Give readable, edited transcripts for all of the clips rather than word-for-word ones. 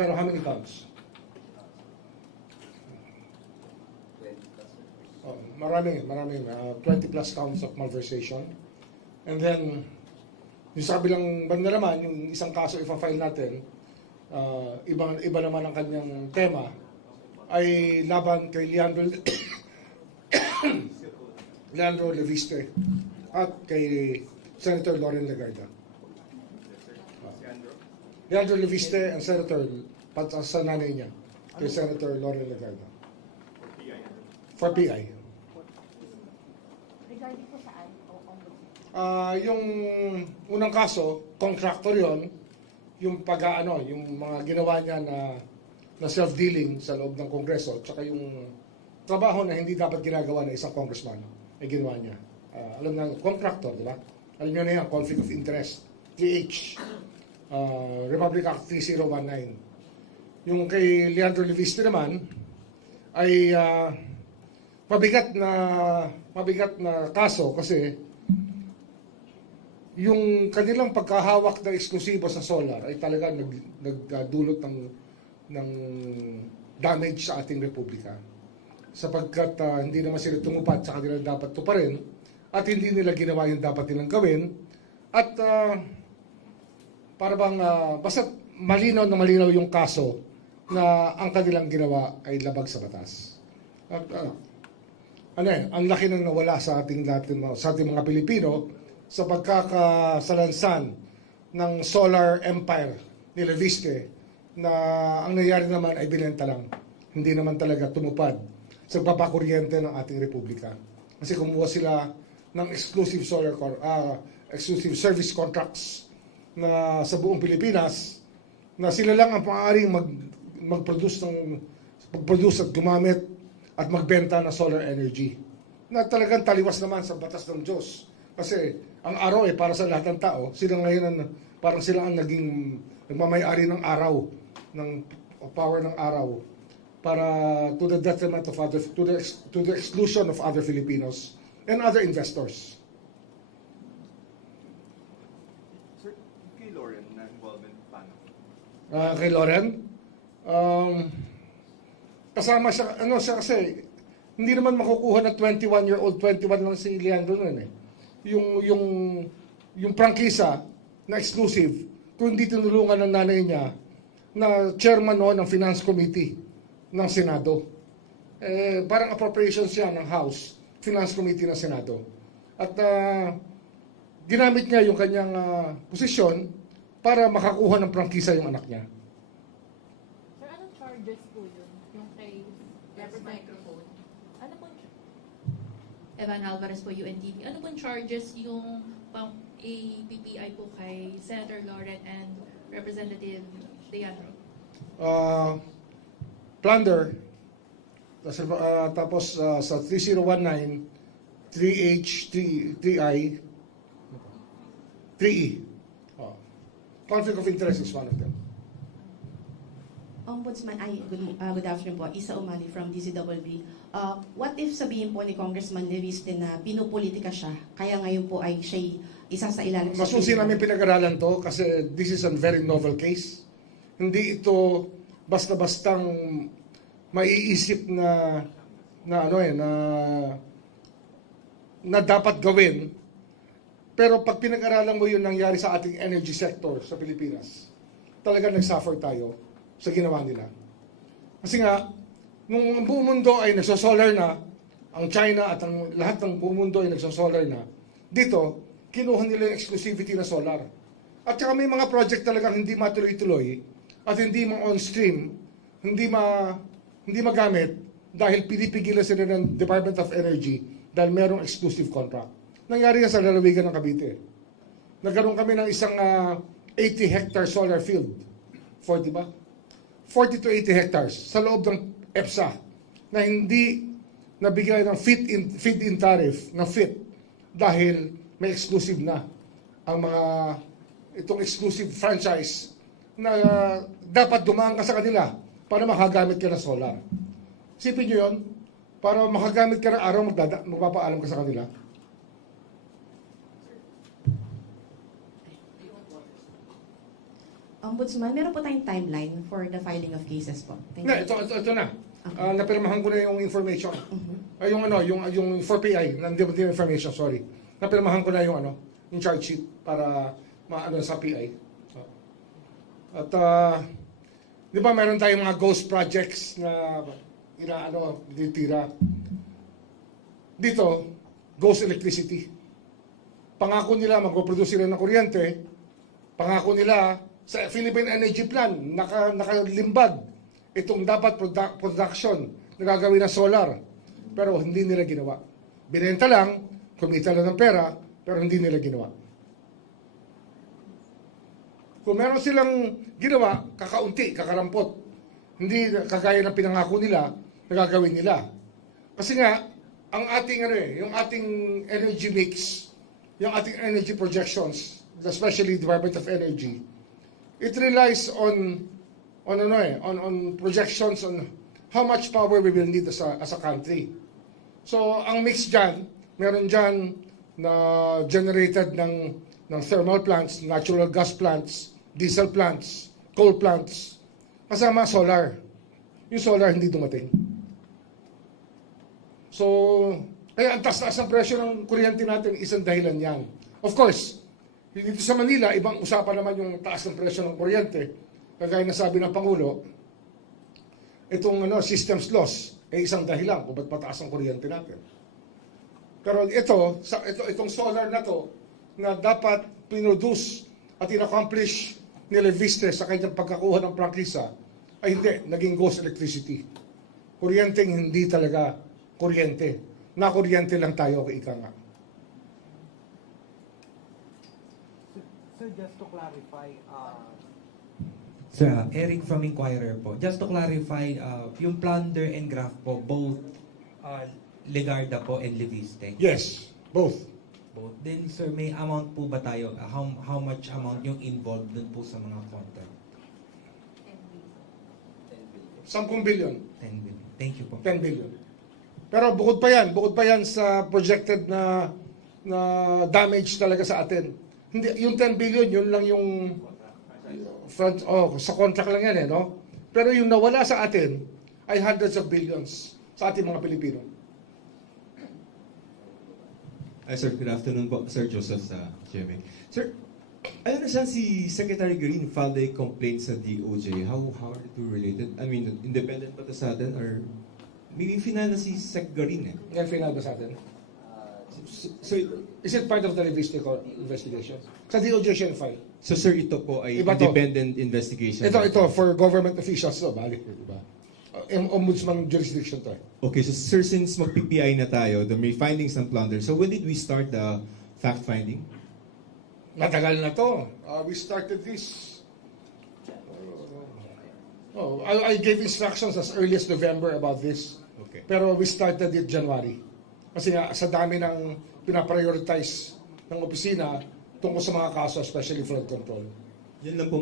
Pero how many counts? Oh, marami. 20 plus counts of malversation. And then, yung sa kabilang banda naman, yung isang kaso ipa-file natin, iba naman ang kanyang tema, ay laban kay Leandro Leviste at kay Senator Loren Legarda. Leandro Leviste and Senator, sa nanay niya, kay Senator Loren Legarda. For PI. Regarding po saan? Yung unang kaso, contractor yon, yung yung mga ginawa niya na self-dealing sa loob ng Kongreso, tsaka yung trabaho na hindi dapat ginagawa ng isang congressman, ay ginawa niya. Alam na, contractor, di ba? Alam niyo na yan, conflict of interest, 3H, Republic Act 3019. Yung kay Leandro Leviste naman, ay mabigat na kaso kasi yung kanilang pagkahawak na eksklusibo sa solar ay talaga nagdulot ng damage sa ating republika. Sapagkat hindi naman sila tumupad sa kanilang dapat tuparin at hindi nila ginawa yung dapat nilang gawin at para bang basta malinaw na malinaw yung kaso na ang kanilang ginawa ay labag sa batas. At ang laki nang nawala sa ating mga Pilipino sa pagkakasalansan ng solar empire ni Leviste na ang nangyari naman ay binenta lang. Hindi naman talaga tumupad sa papakuryente ng ating republika. Kasi kumuha sila ng exclusive exclusive service contracts na sa buong Pilipinas na sila lang ang maaaring mag-produce at gumamit at magbenta ng solar energy. Na talagang taliwas naman sa batas ng Diyos. Kasi ang araw ay para sa lahat ng tao. Sila ngayon parang sila ang nagmamay-ari ng araw, ng power ng araw para to the detriment of to the exclusion of other Filipinos and other investors. Sir, kay Loren na involvement paano? Kay Loren, kasama siya kasi hindi naman makukuha na 21-year-old, 21 lang si Leandro nun eh. Yung prangkisa na exclusive, kung hindi tinulungan ng nanay niya na chairman noon ng Finance Committee ng Senado. Parang appropriations siya ng House, Finance Committee ng Senado. At ginamit niya yung kanyang posisyon para makakuha ng prangkisa yung anak niya. Sir, anong charges po yun? Yung kay Microphone. Ano po? Evan Alvarez po, UNTV. Ano pong charges yung PPI po kay Senator Loren and Representative Leandro? Plunder, tapos sa 3019, 3H, 3I, 3E. Conflict of interest is one of them. Ombudsman, good afternoon po. Isa Umali from DZWB. What if sabihin po ni Congressman Leviste na pinupolitika siya, kaya ngayon po ay siya isa sa ilalim sa... Masusi namin pinag-aralan to kasi this is a very novel case. Hindi ito basta-bastang maiisip na dapat gawin. Pero pag pinag-aralan mo yung nangyari sa ating energy sector sa Pilipinas, talaga nag-suffer tayo sa ginawa nila. Kasi nga, nung ang buong mundo ay nagsosolar na, ang China at ang lahat ng buong mundo ay nagsosolar na, dito, kinuha nila yung exclusivity na solar. At saka may mga project talagang hindi matuloy-tuloy at hindi ma-on-stream, hindi magamit dahil pinipigilan sila ng Department of Energy dahil merong exclusive contract. Nangyari yan sa lalawigan ng Cavite. Nagkaroon kami ng isang 80-hectare solar field. 40 ba? 40 to 80 hectares sa loob ng EPSA na hindi nabigay ng feed-in tariff na fit dahil may exclusive na ang itong exclusive franchise na dapat dumaan ka sa kanila para makagamit ka ng solar. Isipin nyo yun, para makagamit ka ng araw, magpapaalam ka sa kanila. Ombudsman, meron po tayong timeline for the filing of cases po. Thank Hindi, you. ito na. Okay. Napirmahan ko na yung information. Mhm. Ay, yung 4PI, hindi information, sorry. Napirmahan ko na yung charge sheet para maano sa PI. At di ba meron tayong mga ghost projects na ditira. Dito, ghost electricity. Pangako nila magpo-produce sila ng kuryente. Pangako nila sa Philippine Energy Plan nakalimbag itong dapat production na gagawin ng solar. Pero hindi nila ginawa. Binenta lang, kumita lang ng pera, pero hindi nila ginawa. Kung meron silang ginawa, kakaunti, kakarampot. Hindi kagaya ng pinangako nila na gagawin nila. Kasi nga, ang ating yung ating energy mix, yung ating energy projections, especially Department of Energy, it relies on projections on how much power we will need as a country. So, ang mix dyan, meron dyan na generated ng thermal plants, natural gas plants, diesel plants, coal plants, kasama solar. Yung solar hindi dumating. So, kaya ang taas-taas ng presyo ng kuryente natin, isang dahilan yan. Of course, dito sa Manila, ibang usapan naman yung taas ng presyo ng kuryente. Kagaya na sabi ng Pangulo, itong systems loss ay isang dahilan kung ba't mataas ang kuryente natin. Pero itong solar na to, na dapat pinroduce at in-accomplish ni Leviste sa kanyang pagkakuha ng prangkisa, ay hindi, naging ghost electricity. Kuryenteng hindi talaga kuryente. Na kuryente lang tayo kay ika nga. Sir, just to clarify, Sir, Eric from Inquirer po. Just to clarify, yung plunder and graft po, both Legarda po and Leviste? Yes, both. Both. Then, sir, may amount po ba tayo? How much amount yung involved dun po sa mga content? 10 billion. 10 billion. Thank you po. 10 billion. Pero bukod pa yan sa projected na damage talaga sa atin. Hindi, yung 10 billion, yun lang yung sa contract lang yan no? Pero yung nawala sa atin ay hundreds of billions sa ating mga Pilipino. Sir, good afternoon po. Sir Joseph sa GMA. Sir, I understand si Secretary Green filed a complaint sa DOJ. How are the two related? I mean, independent ba ito sa atin? Or maybe final na si Sec Green Yan final ba sa atin? So, Is it part of the investigation? Sa DOJ siya file. so sir, ito po ay Iba to. independent investigation. Ito, for government officials to, balik, diba? Ombudsman jurisdiction to. Okay, so sir, since mag-PPI na tayo, the may findings ng plunder, so when did we start the fact-finding? Matagal na to. We started this. I gave instructions as early as November about this. Okay. Pero we started it January. Kasi nga, sa dami ng pinaprioritize ng opisina tungkol sa mga kaso, especially flood control. Yan lang po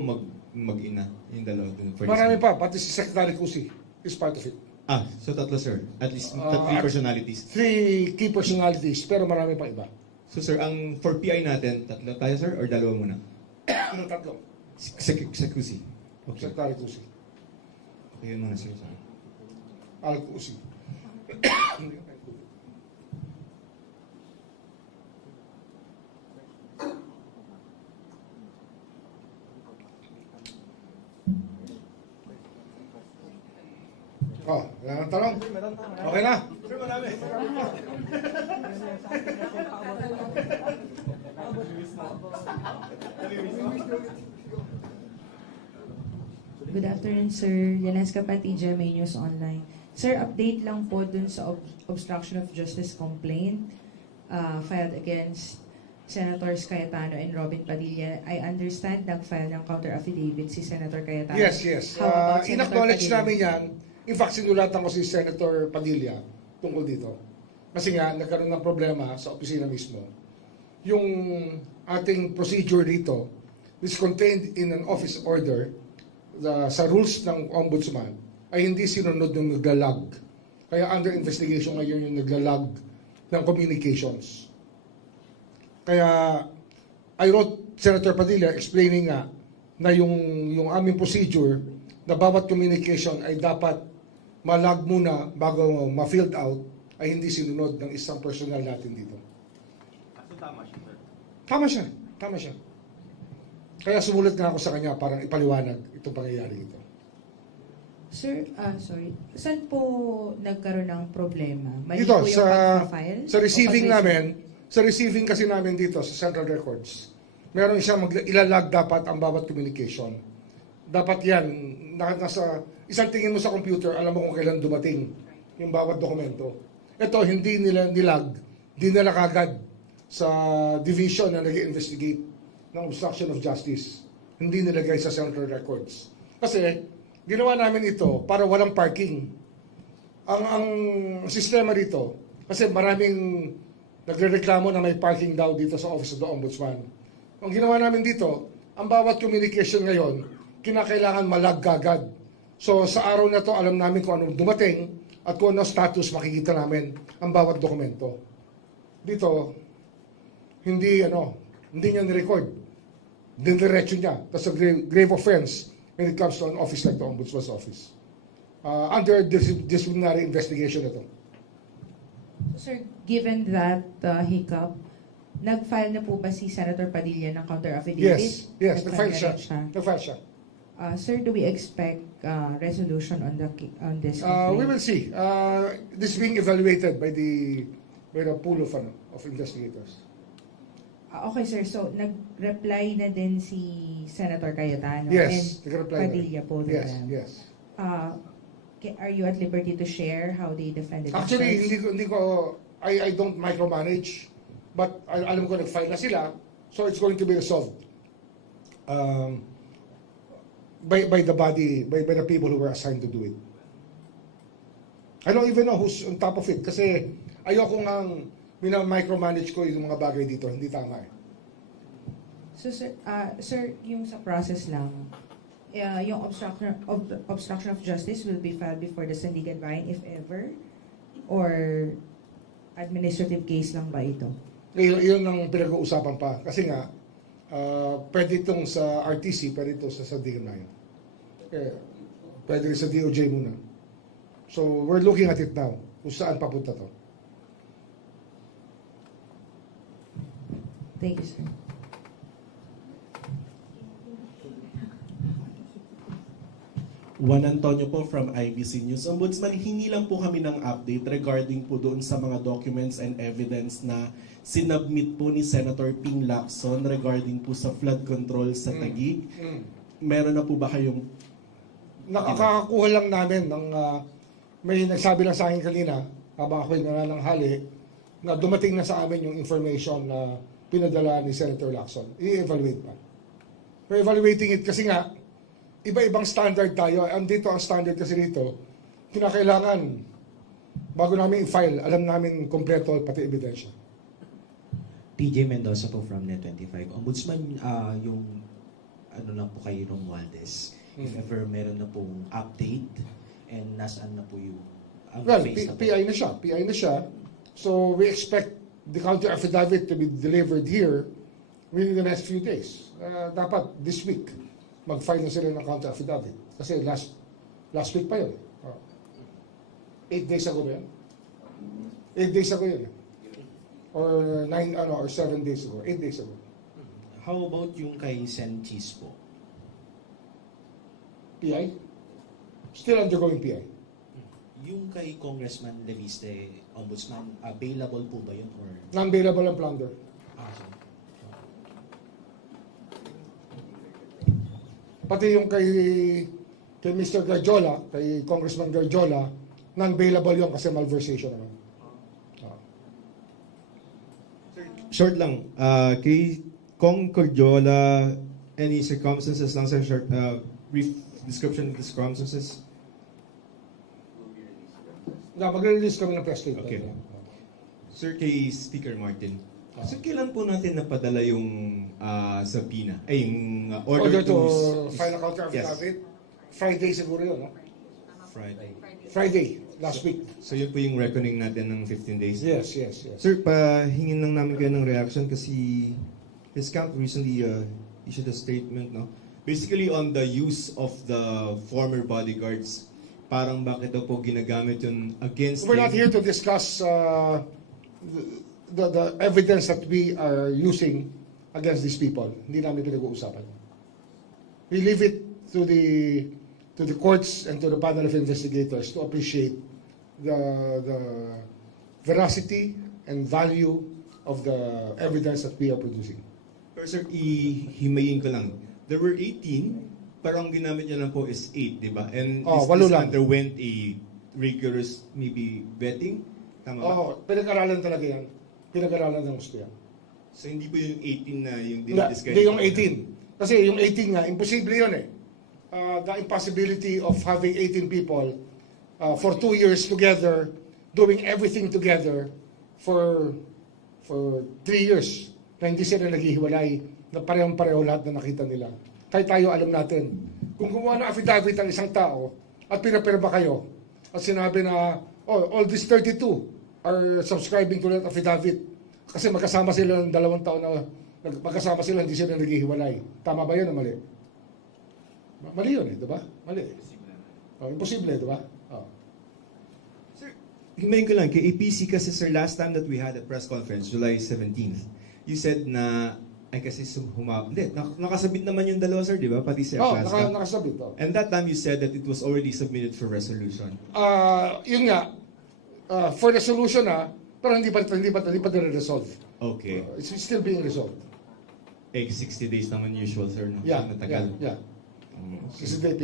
mag-ina, yung dalawa dun. for this Marami one. pa, pati si Secretary Cusi is part of it. So tatlo sir. At least Ah, three personalities. 3 key personalities, pero marami pa iba. So sir, ang for PI natin, tatlo tayo sir, or dalawa muna? Tatlo. Sekusi. Okay. Secretary Cusi. Okay, yun muna sir. Al Cusi. Wala nang tanong? Okay na? Good afternoon, Sir. Yaneska Pati, GMA News Online. Sir, update lang po dun sa obstruction of justice complaint filed against Senators Cayetano and Robin Padilla. I understand nag-file ng counter-affidavit si Senator Cayetano. Yes, yes. How about Senator In-acknowledge Padilla? namin yan. In fact, sinulatan ko si Senator Padilla tungkol dito. Kasi nga, nagkaroon ng problema sa opisina mismo. Yung ating procedure dito is contained in an office order sa rules ng ombudsman ay hindi sinunod yung naglalag. Kaya under investigation ngayon yung naglalag ng communications. Kaya I wrote Senator Padilla explaining nga na yung aming procedure na bawat communication ay dapat malag muna bago ma-filled out ay hindi sinunod ng isang personnel natin dito. So tama siya, sir. Tama siya. Kaya sumulat nga ako sa kanya para ipaliwanag itong pangyayari ito. Sir, sorry. Saan po nagkaroon ng problema? Mali Dito, po yung pag-file? sa receiving O pag- namin, sa receiving kasi namin dito sa Central Records, meron siyang ilalag dapat ang bawat communication. Dapat yan, nasa isang tingin mo sa computer, alam mo kung kailan dumating yung bawat dokumento. Ito, hindi nila nilag, dinala kagad sa division na nag-investigate ng obstruction of justice. Hindi nilagay sa Central Records. Kasi, ginawa namin ito para walang parking. Ang sistema dito, kasi maraming nagrereklamo na may parking daw dito sa Office of the Ombudsman. Ang ginawa namin dito, ang bawat communication ngayon, kinakailangan malag kagad. So sa araw na to, alam namin kung anong dumating at kung anong status makikita namin ang bawat dokumento. Dito, hindi niya ni-record. Diniretso niya. That's a grave offense when it comes to an office like the Ombudsman's office. Under disciplinary investigation ito. Sir, given that hiccup, nag-file na po ba si Senator Padilla ng counter affidavit? Yes, nag-file siya. Nag-file siya. Sir, do we expect resolution on this We complaint? will see. This is being evaluated by the pool of investigators. Okay, sir. So, nag-reply na din si Senator Cayetano Yes, and nag-reply na rin. Padilla both of Yes, them. yes. Are you at liberty to share how they defended Actually, themselves? I don't micromanage, but alam ko nag-file na sila, so it's going to be resolved by the body, by the people who were assigned to do it. I don't even know who's on top of it, kasi ayoko ngang micromanage ko yung mga bagay dito, hindi tama eh. So, sir, yung sa process lang, yung obstruction of justice will be filed before the Sandigan Bayan if ever? Or administrative case lang ba ito? Yun ang pinag-uusapan pa. Kasi nga, pwede itong sa RTC, pwede ito sa Sandigan Bayan. Pwede rin sa DOJ muna. So, we're looking at it now, kung saan papunta to. Thank you, sir. Juan Antonio po from IBC News. Ombudsman, hingi lang po kami ng update regarding po doon sa mga documents and evidence na sinubmit po ni Senator Ping Lacson regarding po sa flood control sa Taguig. Meron na po ba kayong... Nakakakuha lang namin ng... may nagsabi lang sa akin kanina, habang ako'y nanananghali, na dumating na sa amin yung information na pinadala ni Senator Lacson. I-evaluate pa. We're evaluating it kasi nga, iba-ibang standard tayo. Andito ang standard kasi dito, kinakailangan, bago namin i-file, alam namin kompleto pati ebidensya. TJ Mendoza po from Net25. Ombudsman, yung ano lang po kay Romualdez, if ever meron na pong update and nasaan na po yung Well, face na po. PI na siya. So we expect the counter affidavit to be delivered here within the next few days. Dapat this week, mag-file na sila ng counter affidavit. Kasi last week pa yun. 8 days ago ba yan? 8 days ago yun. Or 7 days ago. 8 days ago. How about yung kay Sen Cheese po? PI? Still undergoing PI. Yung kay Congressman Leviste, Ombudsman, available po ba yun? Or... Non-bailable ang plunder. sorry. Pati yung kay Mr. Garjola, kay Congressman Garjola, non-bailable yun kasi malversation naman. Short lang, kay Kong Cordiola, any circumstances lang sir, short, brief description of the circumstances? Magre-release kami ng press statement. Okay. Sir, kay Speaker Martin, sir, kailan po natin napadala yung subpoena? Ay, yung Order to s- file a counter affidavit? Friday siguro yun, no? Friday. Last week. So yun po yung reckoning natin ng 15 days? Yes. Sir, pahingin lang namin kayo ng reaction kasi his camp recently issued a statement, no, basically on the use of the former bodyguards. Parang bakit daw po ginagamit yun against We're not him? here to discuss the evidence that we are using against these people. Hindi namin pinag-uusapan. We leave it to the courts and to the panel of investigators to appreciate the veracity and value of the evidence that we are producing. Pero sir, himayin ko lang. There were 18, pero ang ginamit niya lang po is 8, di ba? And walo this lang. underwent a rigorous, maybe, vetting? Tama ba? Pinag-aralan talaga yan. Pinag-aralan ng gusto yan. So hindi po yung 18 na yung Hindi yung 18. Kasi yung 18 nga, imposible yun eh. The impossibility of having 18 people for 2 years together, doing everything together for 3 years, na hindi sila naghihiwalay, na parehong-pareho lahat na nakita nila. Kahit tayo alam natin, kung gumawa ng affidavit ang isang tao at pinapirma kayo, at sinabi na, all these 32 are subscribing to that affidavit kasi magkasama sila ng 2 taon na magkasama sila, hindi sila naghihiwalay. Tama ba yun o mali? Mali yun eh, di ba? Mali. Imposible, di ba? Sir, himayin ko lang, kay APC kasi sir, last time that we had a press conference, July 17th, you said na, ay kasi hindi, nakasabit naman yung dalawa sir, di ba? Pati si Aplaska. Nakasabit. And that time you said that it was already submitted for resolution. Yun nga, for resolution pero hindi pa nire-resolve. Okay. It's still being resolved. 60 days naman usual sir, no? Yeah, So, matagal. yeah. 60 days.